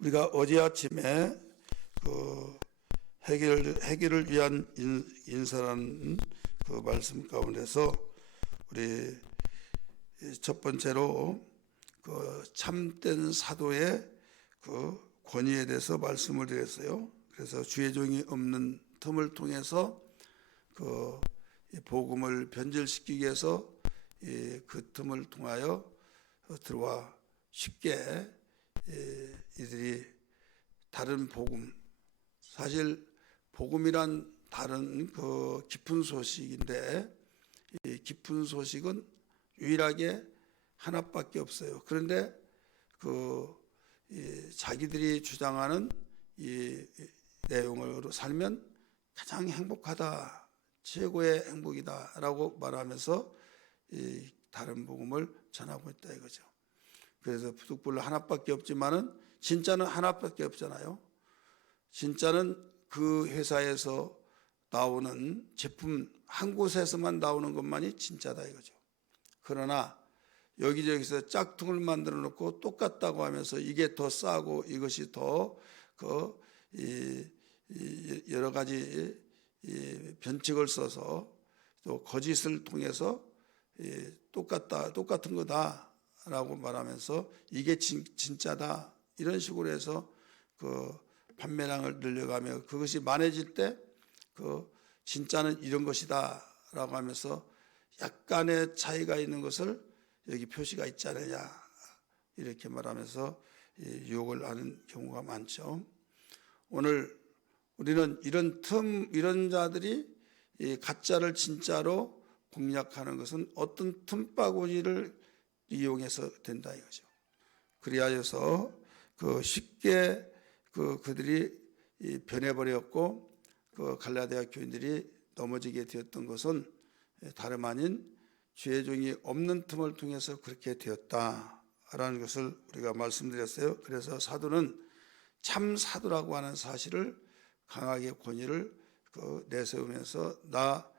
우리가 어제 아침에 그 해결 해결을 위한 인, 인사라는 그 말씀 가운데서 우리 첫 번째로 그 참된 사도의 그 권위에 대해서 말씀을 드렸어요. 그래서 주의 종이 없는 틈을 통해서 그이 복음을 변질시키기 위해서 이그 틈을 통하여 들어와 쉽게 이- 이들이 다른 복음 사실 복음이란 다른 그 깊은 소식인데 이 깊은 소식은 유일하게 하나밖에 없어요. 그런데 그이 자기들이 주장하는 이 내용으로 살면 가장 행복하다, 최고의 행복이다라고 말하면서 이 다른 복음을 전하고 있다 이거죠. 그래서 부득불 하나밖에 없지만은 진짜는 하나밖에 없잖아요. 진짜는 그 회사에서 나오는 제품 한 곳에서만 나오는 것만이 진짜다 이거죠. 그러나 여기저기서 짝퉁을 만들어 놓고 똑같다고 하면서 이게 더 싸고 이것이 더그 여러 가지 이 변칙을 써서 또 거짓을 통해서 이 똑같다 똑같은 거다 라고 말하면서 이게 진, 진짜다 이런 식으로 해서 그 판매량을 늘려가며 그것이 많아질 때 그 진짜는 이런 것이다 라고 하면서 약간의 차이가 있는 것을 여기 표시가 있지 않느냐 이렇게 말하면서 이 유혹을 하는 경우가 많죠. 오늘 우리는 이런 틈 이런 자들이 이 가짜를 진짜로 공략하는 것은 어떤 틈바구니를 이용해서 된다 이거죠. 그리하여서 그 쉽게 그 그들이 이 변해버렸고 그 갈라디아 교인들이 넘어지게 되었던 것은 다름 아닌 죄 종이 없는 틈을 통해서 그렇게 되었다라는 것을 우리가 말씀드렸어요. 그래서 사도는 참 사도라고 하는 사실을 강하게 권위를 그 내세우면서 나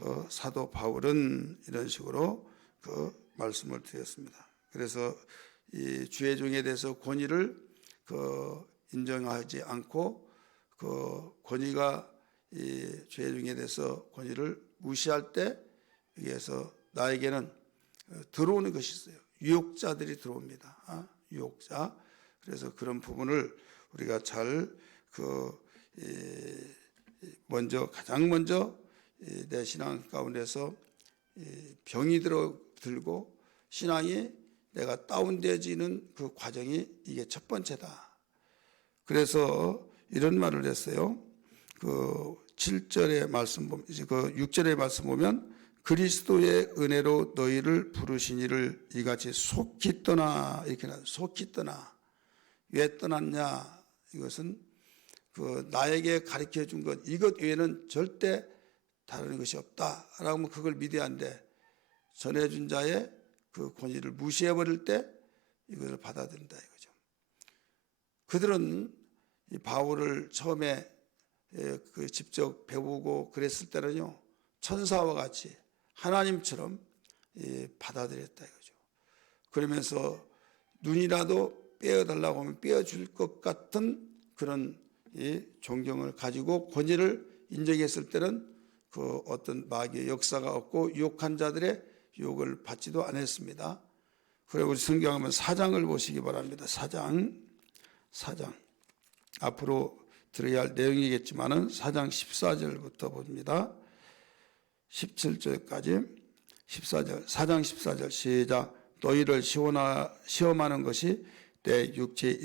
그 사도 바울은 이런 식으로 그 말씀을 드렸습니다. 그래서 이 주의 종에 대해서 권위를 그 인정하지 않고 그 권위가 이 주의 종에 대해서 권위를 무시할 때 여기에서 나에게는 들어오는 것이 있어요. 유혹자들이 들어옵니다. 아, 유혹자. 그래서 그런 부분을 우리가 잘그 먼저 가장 먼저 내 신앙 가운데서 병이 들어 들고 신앙이 내가 다운되어지는 그 과정이 이게 첫 번째다. 그래서 이런 말을 했어요. 그 7절의 말씀 보면 그 6절의 말씀 보면 그리스도의 은혜로 너희를 부르신 이를 이같이 속히 떠나 이렇게 나 속히 떠나 왜 떠났냐 이것은 그 나에게 가르쳐 준 것 이것 외에는 절대 다른 것이 없다라고 하면 그걸 믿어야 하는데 전해준 자의 그 권위를 무시해 버릴 때 이것을 받아들인다 이거죠. 그들은 이 바울을 처음에 그 직접 배우고 그랬을 때는요 천사와 같이 하나님처럼 받아들였다 이거죠. 그러면서 눈이라도 빼어달라고 하면 빼어줄 것 같은 그런 이 존경을 가지고 권위를 인정했을 때는 그 어떤 마귀의 역사가 없고 유혹한 자들의 유혹을 받지도 않았습니다. 그래 우리 성경 한번 사장을 보시기 바랍니다. 사장, 사장. 앞으로 들어야 할 내용이겠지만은 사장 14절부터 봅니다. 17절까지 14절, 사장 14절 시작. 너희를 시원하, 시험하는 것이 내 육체에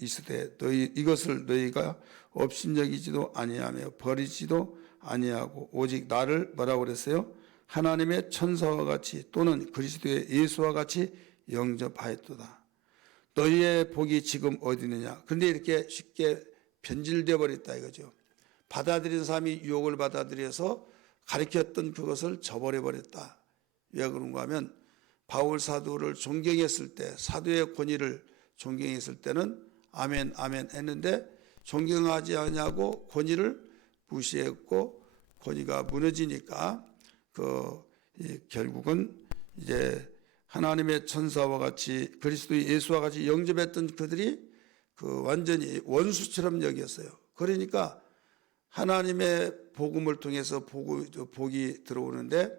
있으되 너희 이것을 너희가 업신여기지도 아니하며 버리지도 아니하고 오직 나를 뭐라고 그랬어요? 하나님의 천사와 같이 또는 그리스도의 예수와 같이 영접하였도다. 너희의 복이 지금 어디 있느냐? 그런데 이렇게 쉽게 변질되어 버렸다 이거죠. 받아들인 사람이 유혹을 받아들여서 가르쳤던 그것을 저버려 버렸다. 왜 그런가 하면 바울 사도를 존경했을 때 사도의 권위를 존경했을 때는 아멘 아멘 했는데 존경하지 않냐고 권위를 무시했고 권위가 무너지니까 그 결국은 이제 하나님의 천사와 같이 그리스도의 예수와 같이 영접했던 그들이 그 완전히 원수처럼 여겼어요. 그러니까 하나님의 복음을 통해서 복이, 들어오는데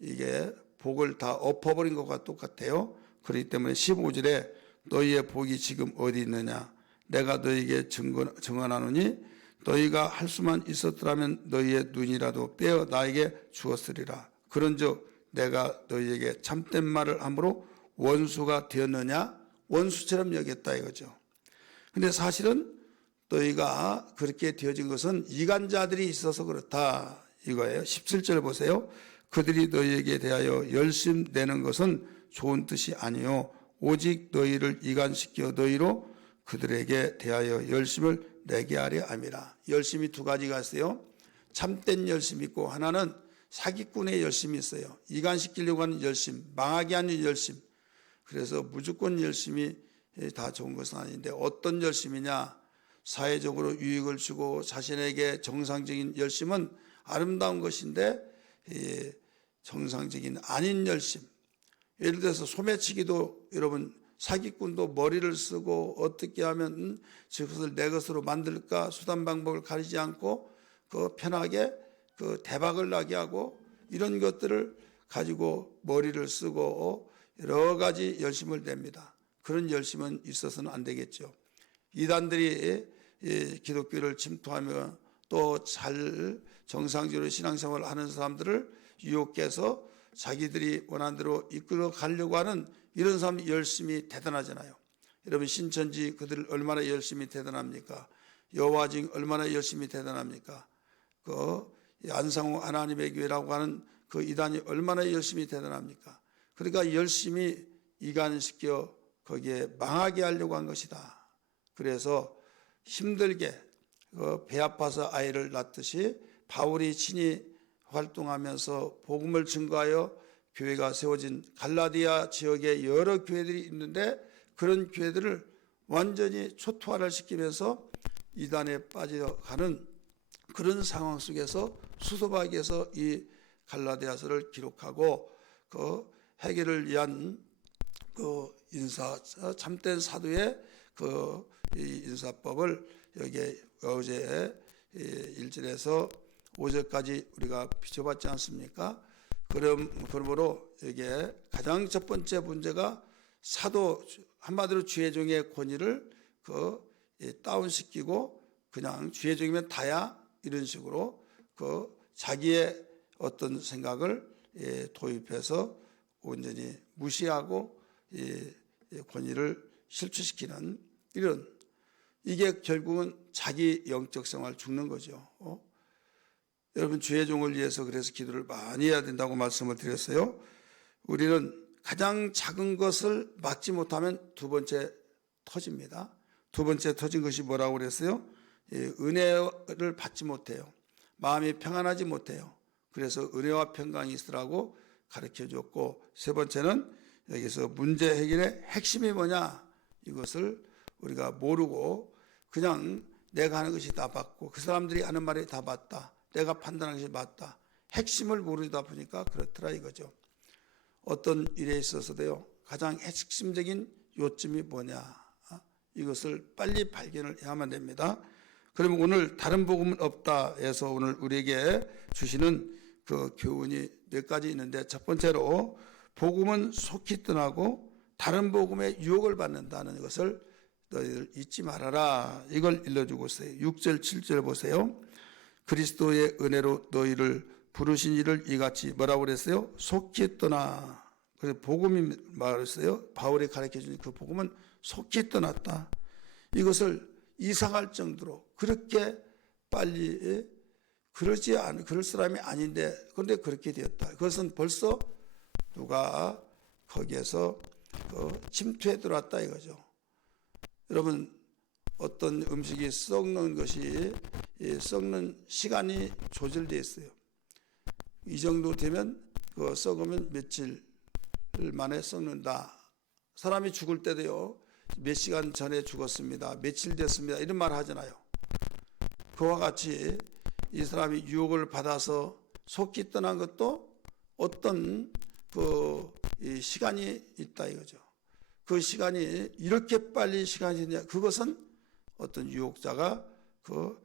이게 복을 다 엎어버린 것과 똑같아요. 그렇기 때문에 15절에 너희의 복이 지금 어디 있느냐? 내가 너희에게 증거, 증언하노니 너희가 할 수만 있었더라면 너희의 눈이라도 빼어 나에게 주었으리라. 그런즉 내가 너희에게 참된 말을 함으로 원수가 되었느냐? 원수처럼 여겼다 이거죠. 근데 사실은 너희가 그렇게 되어진 것은 이간자들이 있어서 그렇다 이거예요. 17절 보세요. 그들이 너희에게 대하여 열심 내는 것은 좋은 뜻이 아니요 오직 너희를 이간시켜 너희로 그들에게 대하여 열심을 내게 하려 함이라. 열심이 두 가지가 있어요. 참된 열심이 있고 하나는 사기꾼의 열심이 있어요. 이간시키려고 하는 열심, 망하게 하는 열심. 그래서 무조건 열심이 다 좋은 것은 아닌데 어떤 열심이냐? 사회적으로 유익을 주고 자신에게 정상적인 열심은 아름다운 것인데 예, 정상적인 아닌 열심. 예를 들어서 소매치기도 여러분 사기꾼도 머리를 쓰고 어떻게 하면 그것을 내 것으로 만들까 수단 방법을 가리지 않고 그 편하게 그 대박을 나게 하고 이런 것들을 가지고 머리를 쓰고 여러 가지 열심을 냅니다. 그런 열심은 있어서는 안 되겠죠. 이단들이 이 기독교를 침투하며 또 잘 정상적으로 신앙생활을 하는 사람들을 유혹해서 자기들이 원하는 대로 이끌어 가려고 하는 이런 사람이 열심히 대단하잖아요. 여러분 신천지 그들 얼마나 열심히 대단합니까? 여호와징 얼마나 열심히 대단합니까? 그 안상호 하나님의 교회라고 하는 그 이단이 얼마나 열심히 대단합니까? 그러니까 열심히 이간시켜 거기에 망하게 하려고 한 것이다. 그래서 힘들게 그 배 아파서 아이를 낳듯이 바울이 친히 활동하면서 복음을 증거하여 교회가 세워진 갈라디아 지역에 여러 교회들이 있는데 그런 교회들을 완전히 초토화를 시키면서 이단에 빠져가는 그런 상황 속에서 수도박에서 이 갈라디아서를 기록하고 그 해결을 위한 그 인사 참된 사도의 그 인사법을 여기에 어제 1절에서 5절까지 우리가 비춰봤지 않습니까? 그럼 그러므로 이게 가장 첫 번째 문제가 사도 한마디로 주의 종의 권위를 그 다운시키고 그냥 주의 종이면 다야 이런 식으로 그 자기의 어떤 생각을 도입해서 온전히 무시하고 권위를 실추시키는 이런 이게 결국은 자기 영적 생활 죽는 거죠. 어? 여러분 주의 종을 위해서 그래서 기도를 많이 해야 된다고 말씀을 드렸어요. 우리는 가장 작은 것을 막지 못하면 두 번째 터집니다. 두 번째 터진 것이 뭐라고 그랬어요? 예, 은혜를 받지 못해요. 마음이 평안하지 못해요. 그래서 은혜와 평강이 있으라고 가르쳐 줬고 세 번째는 여기서 문제 해결의 핵심이 뭐냐 이것을 우리가 모르고 그냥 내가 하는 것이 다 맞고 그 사람들이 하는 말이 다 맞다. 내가 판단하는 것이 맞다. 핵심을 모르다 보니까 그렇더라 이거죠. 어떤 일에 있어서도요. 가장 핵심적인 요점이 뭐냐. 아, 이것을 빨리 발견을 해야만 됩니다. 그러면 오늘 다른 복음은 없다 해서 오늘 우리에게 주시는 그 교훈이 몇 가지 있는데 첫 번째로 복음은 속히 떠나고 다른 복음에 유혹을 받는다는 것을 너희들 잊지 말아라. 이걸 일러주고 있어요. 6절, 7절 보세요. 그리스도의 은혜로 너희를 부르신 이를 이같이 뭐라고 그랬어요? 속히 떠나. 그래서 복음이 말했어요. 바울이 가르쳐 준그 복음은 속히 떠났다. 이것을 이상할 정도로 그렇게 빨리 그러지 않, 그럴 사람이 아닌데 그런데 그렇게 되었다. 그것은 벌써 누가 거기에서 그 침투해 들어왔다 이거죠. 여러분 어떤 음식이 썩는 것이 썩는 시간이 조절되어 있어요. 이 정도 되면 그 썩으면 며칠 만에 썩는다. 사람이 죽을 때도요. 몇 시간 전에 죽었습니다. 며칠 됐습니다. 이런 말 하잖아요. 그와 같이 이 사람이 유혹을 받아서 속기 떠난 것도 어떤 그 시간이 있다 이거죠. 그 시간이 이렇게 빨리 시간이 되냐 그것은 어떤 유혹자가 그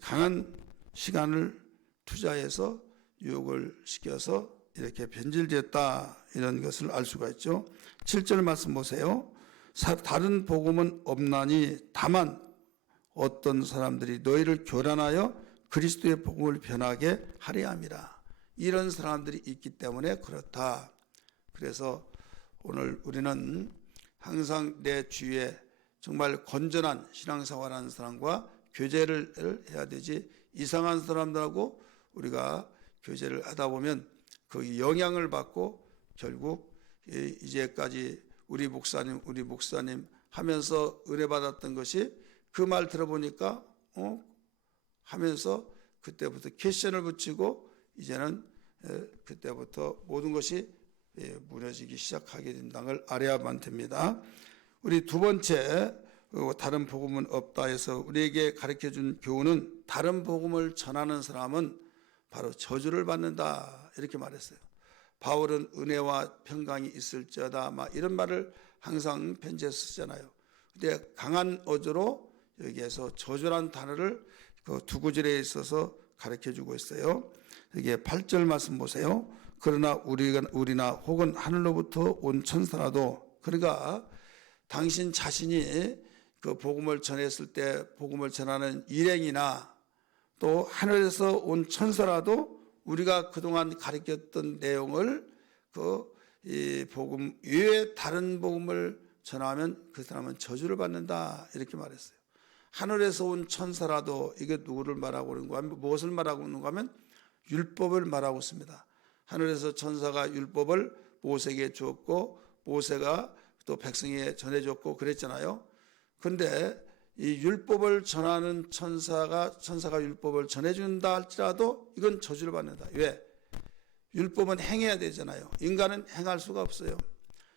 강한 시간을 투자해서 유혹을 시켜서 이렇게 변질됐다 이런 것을 알 수가 있죠. 7절 말씀 보세요. 사- 다른 복음은 없나니 다만 어떤 사람들이 너희를 교란하여 그리스도의 복음을 변하게 하려 함이라. 이런 사람들이 있기 때문에 그렇다. 그래서 오늘 우리는 항상 내 주위에 정말 건전한 신앙생활하는 사람과 교제를 해야 되지 이상한 사람들하고 우리가 교제를 하다 보면 그 영향을 받고 결국 이- 이제까지 우리 목사님 우리 목사님 하면서 은혜 받았던 것이 그 말 들어보니까 어 하면서 그때부터 캐션을 붙이고 이제는 에, 그때부터 모든 것이 예, 무너지기 시작하게 된다는 걸 알아야만 됩니다. 우리 두 번째 어, 다른 복음은 없다 해서 우리에게 가르쳐 준 교훈은 다른 복음을 전하는 사람은 바로 저주를 받는다 이렇게 말했어요. 바울은 은혜와 평강이 있을지어다 막 이런 말을 항상 편지에 쓰잖아요. 근데 강한 어조로 여기에서 저주란 단어를 그 두 구절에 있어서 가르쳐 주고 있어요. 여기에 8절 말씀 보세요. 그러나 우리가 우리나 혹은 하늘로부터 온 천사라도 그러니까 당신 자신이 그 복음을 전했을 때 복음을 전하는 일행이나 또 하늘에서 온 천사라도 우리가 그동안 가르쳤던 내용을 그 이 복음 외에 다른 복음을 전하면 그 사람은 저주를 받는다 이렇게 말했어요. 하늘에서 온 천사라도 이게 누구를 말하고 있는가 하면 무엇을 말하고 있는가 하면 율법을 말하고 있습니다. 하늘에서 천사가 율법을 모세에게 주었고 모세가 또 백성에게 전해줬고 그랬잖아요. 근데 이 율법을 전하는 천사가 천사가 율법을 전해준다 할지라도 이건 저주를 받는다. 왜? 율법은 행해야 되잖아요. 인간은 행할 수가 없어요.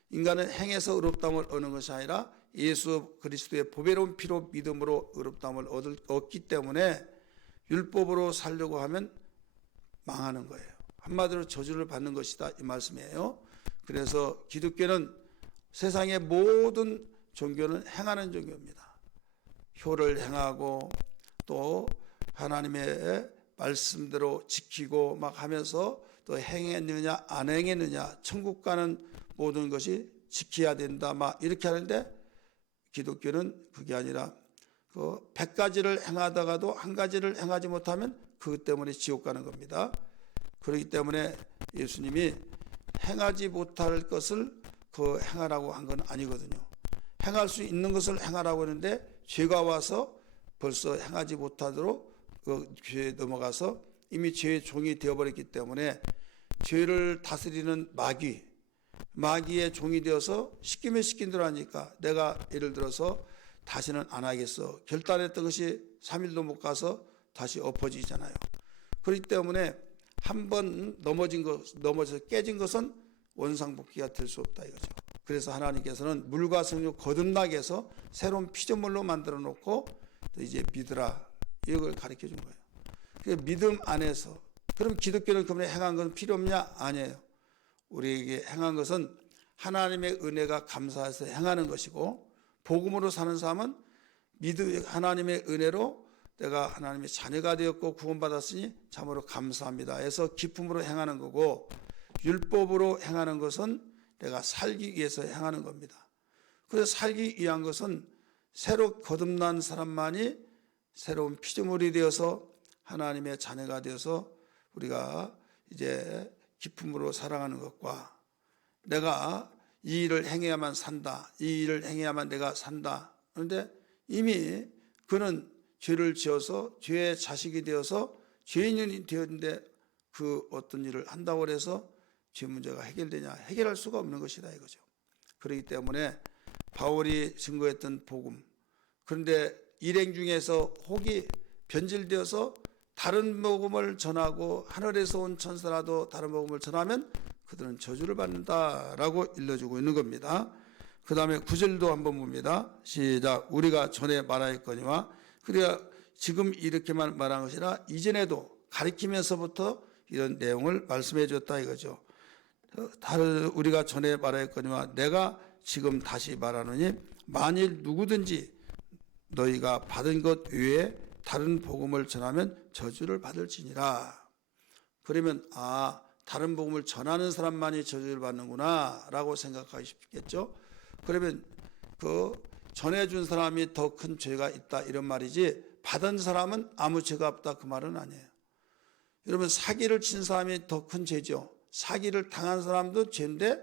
인간은 행해서 의롭다함을 얻는 것이 아니라 예수 그리스도의 보배로운 피로 믿음으로 의롭다함을 얻을, 얻기 때문에 율법으로 살려고 하면 망하는 거예요. 한마디로 저주를 받는 것이다 이 말씀이에요. 그래서 기독교는 세상의 모든 종교는 행하는 종교입니다. 효를 행하고 또 하나님의 말씀대로 지키고 막 하면서 또 행했느냐 안 행했느냐 천국 가는 모든 것이 지켜야 된다 막 이렇게 하는데 기독교는 그게 아니라 그백 가지를 행하다가도 한 가지를 행하지 못하면 그것 때문에 지옥 가는 겁니다. 그렇기 때문에 예수님이 행하지 못할 것을 그 행하라고 한 건 아니거든요. 행할 수 있는 것을 행하라고 하는데 죄가 와서 벌써 행하지 못하도록 그 죄에 넘어가서 이미 죄의 종이 되어버렸기 때문에 죄를 다스리는 마귀, 마귀의 종이 되어서 시키면 시킨 대로 하니까 내가 예를 들어서 다시는 안 하겠어. 결단했던 것이 3일도 못 가서 다시 엎어지잖아요. 그렇기 때문에 한 번 넘어진 것, 넘어져서 깨진 것은 원상복귀가 될 수 없다 이거죠. 그래서 하나님께서는 물과 성령 거듭나게 해서 새로운 피조물로 만들어 놓고 또 이제 믿으라 이걸 가르쳐 준 거예요. 그 믿음 안에서 그럼 기독교는 그러면 행한 건 필요 없냐? 아니에요. 우리에게 행한 것은 하나님의 은혜가 감사해서 행하는 것이고 복음으로 사는 사람은 믿음 하나님의 은혜로 내가 하나님의 자녀가 되었고 구원받았으니 참으로 감사합니다. 해서 기쁨으로 행하는 거고 율법으로 행하는 것은 내가 살기 위해서 행하는 겁니다. 그래서 살기 위한 것은 새로 거듭난 사람만이 새로운 피조물이 되어서 하나님의 자녀가 되어서 우리가 이제 기쁨으로 살아가는 것과 내가 이 일을 행해야만 산다. 이 일을 행해야만 내가 산다. 그런데 이미 그는 죄를 지어서 죄의 자식이 되어서 죄인이 되었는데 그 어떤 일을 한다고 해서 죄 문제가 해결되냐? 해결할 수가 없는 것이다 이거죠. 그렇기 때문에 바울이 증거했던 복음 그런데 일행 중에서 혹이 변질되어서 다른 복음을 전하고 하늘에서 온 천사라도 다른 복음을 전하면 그들은 저주를 받는다라고 일러주고 있는 겁니다. 그 다음에 구절도 한번 봅니다. 시작. 우리가 전에 말하였거니와 그래야 지금 이렇게만 말한 것이라 이전에도 가리키면서부터 이런 내용을 말씀해 줬다 이거죠. 우리가 전에 말하였거니와 내가 지금 다시 말하노니 만일 누구든지 너희가 받은 것 외에 다른 복음을 전하면 저주를 받을지니라. 그러면 아 다른 복음을 전하는 사람만이 저주를 받는구나라고 생각하시겠죠. 그러면 그 전해준 사람이 더 큰 죄가 있다 이런 말이지 받은 사람은 아무 죄가 없다 그 말은 아니에요. 여러분 사기를 친 사람이 더 큰 죄죠. 사기를 당한 사람도 죄인데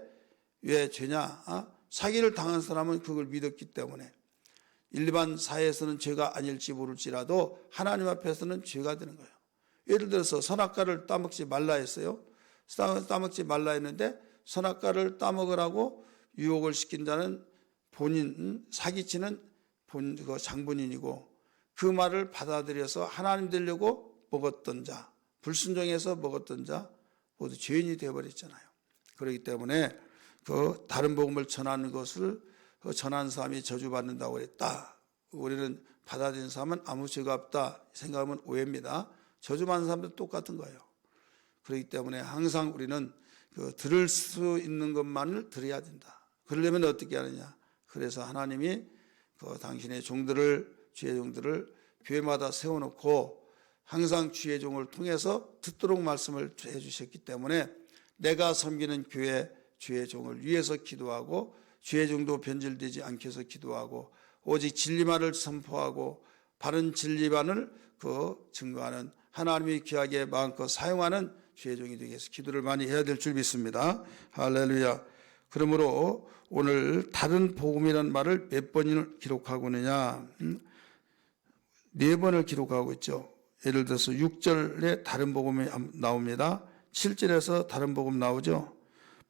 왜 죄냐? 아? 사기를 당한 사람은 그걸 믿었기 때문에 일반 사회에서는 죄가 아닐지 모를지라도 하나님 앞에서는 죄가 되는 거예요. 예를 들어서 선악과를 따먹지 말라 했어요. 따- 따먹지 말라 했는데 선악과를 따먹으라고 유혹을 시킨 자는 본인 음, 사기치는 본 그 장본인이고 그 말을 받아들여서 하나님 되려고 먹었던 자, 불순종해서 먹었던 자 모두 죄인이 되어버렸잖아요. 그렇기 때문에 그 다른 복음을 전하는 것을 그 전하는 사람이 저주받는다고 그랬다. 우리는 받아들인 사람은 아무 죄가 없다 생각하면 오해입니다. 저주받는 사람도 똑같은 거예요. 그렇기 때문에 항상 우리는 그 들을 수 있는 것만을 들어야 된다. 그러려면 어떻게 하느냐? 그래서 하나님이 그 당신의 종들을 주의 종들을 교회마다 세워놓고 항상 주의 종을 통해서 듣도록 말씀을 해 주셨기 때문에 내가 섬기는 교회 주의 종을 위해서 기도하고 주의 종도 변질되지 않게 해서 기도하고 오직 진리만을 선포하고 바른 진리만을 그 증거하는 하나님이 귀하게 마음껏 사용하는 주의 종이 되기 위해서 기도를 많이 해야 될 줄 믿습니다. 할렐루야. 그러므로 오늘 다른 복음이라는 말을 몇 번을 기록하고 있느냐? 음? 네 번을 기록하고 있죠. 예를 들어서 6절에 다른 복음이 나옵니다. 7절에서 다른 복음 나오죠.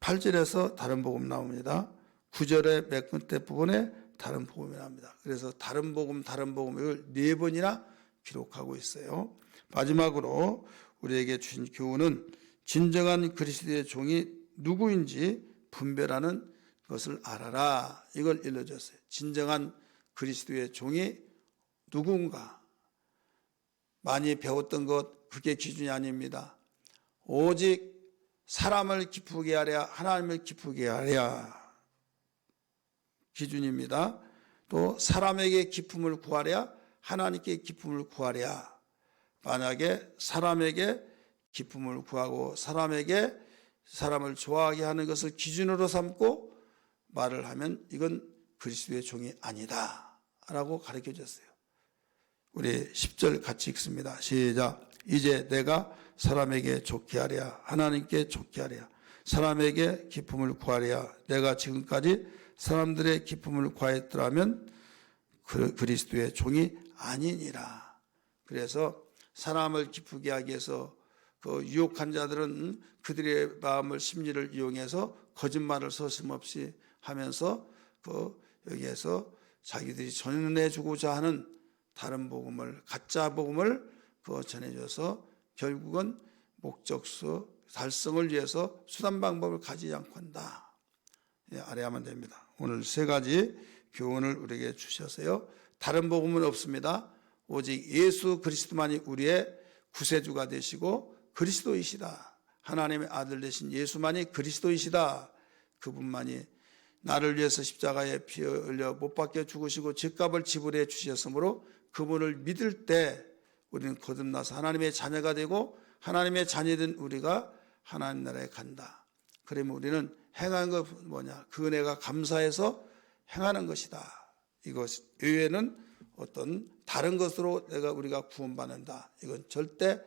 8절에서 다른 복음 나옵니다. 9절의 맨 끝에 부분에 다른 복음이 나옵니다. 그래서 다른 복음, 다른 복음을 네 번이나 기록하고 있어요. 마지막으로 우리에게 주신 교훈은 진정한 그리스도의 종이 누구인지 분별하는 것을 알아라. 이걸 일러줬어요. 진정한 그리스도의 종이 누군가 많이 배웠던 것 그게 기준이 아닙니다. 오직 사람을 기쁘게 하랴 하나님을 기쁘게 하랴 기준입니다. 또 사람에게 기쁨을 구하랴 하나님께 기쁨을 구하랴 만약에 사람에게 기쁨을 구하고 사람에게 사람을 좋아하게 하는 것을 기준으로 삼고 말을 하면 이건 그리스도의 종이 아니다 라고 가르쳐 줬어요. 우리 10절 같이 읽습니다. 시작. 이제 내가 사람에게 좋게 하랴 하나님께 좋게 하랴 사람에게 기쁨을 구하랴 내가 지금까지 사람들의 기쁨을 구하였더라면 그 그리스도의 종이 아니니라. 그래서 사람을 기쁘게 하기 위해서 그 유혹한 자들은 그들의 마음을 심리를 이용해서 거짓말을 서슴없이 하면서 그 여기에서 자기들이 전해 주고자 하는 다른 복음을 가짜 복음을 그 전해줘서 결국은 목적수 달성을 위해서 수단 방법을 가지지 않고 한다. 예, 아래하면 됩니다. 오늘 세 가지 교훈을 우리에게 주셔서요. 다른 복음은 없습니다. 오직 예수 그리스도만이 우리의 구세주가 되시고 그리스도이시다. 하나님의 아들 되신 예수만이 그리스도이시다. 그분만이 나를 위해서 십자가에 피 흘려 못 박혀 죽으시고 죄값을 지불해 주셨으므로 그분을 믿을 때 우리는 거듭나서 하나님의 자녀가 되고 하나님의 자녀된 우리가 하나님 나라에 간다. 그러면 우리는 행한 것 뭐냐? 그 은혜가 감사해서 행하는 것이다. 이것 외에는 어떤 다른 것으로 내가 우리가 구원받는다. 이건 절대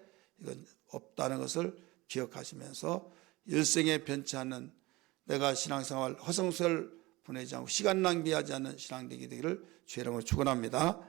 이건 없다는 것을 기억하시면서 일생에 변치 않는 내가 신앙생활 허성설 보내지 않고 시간 낭비하지 않는 신앙되기 되기를 이름으로 축원합니다.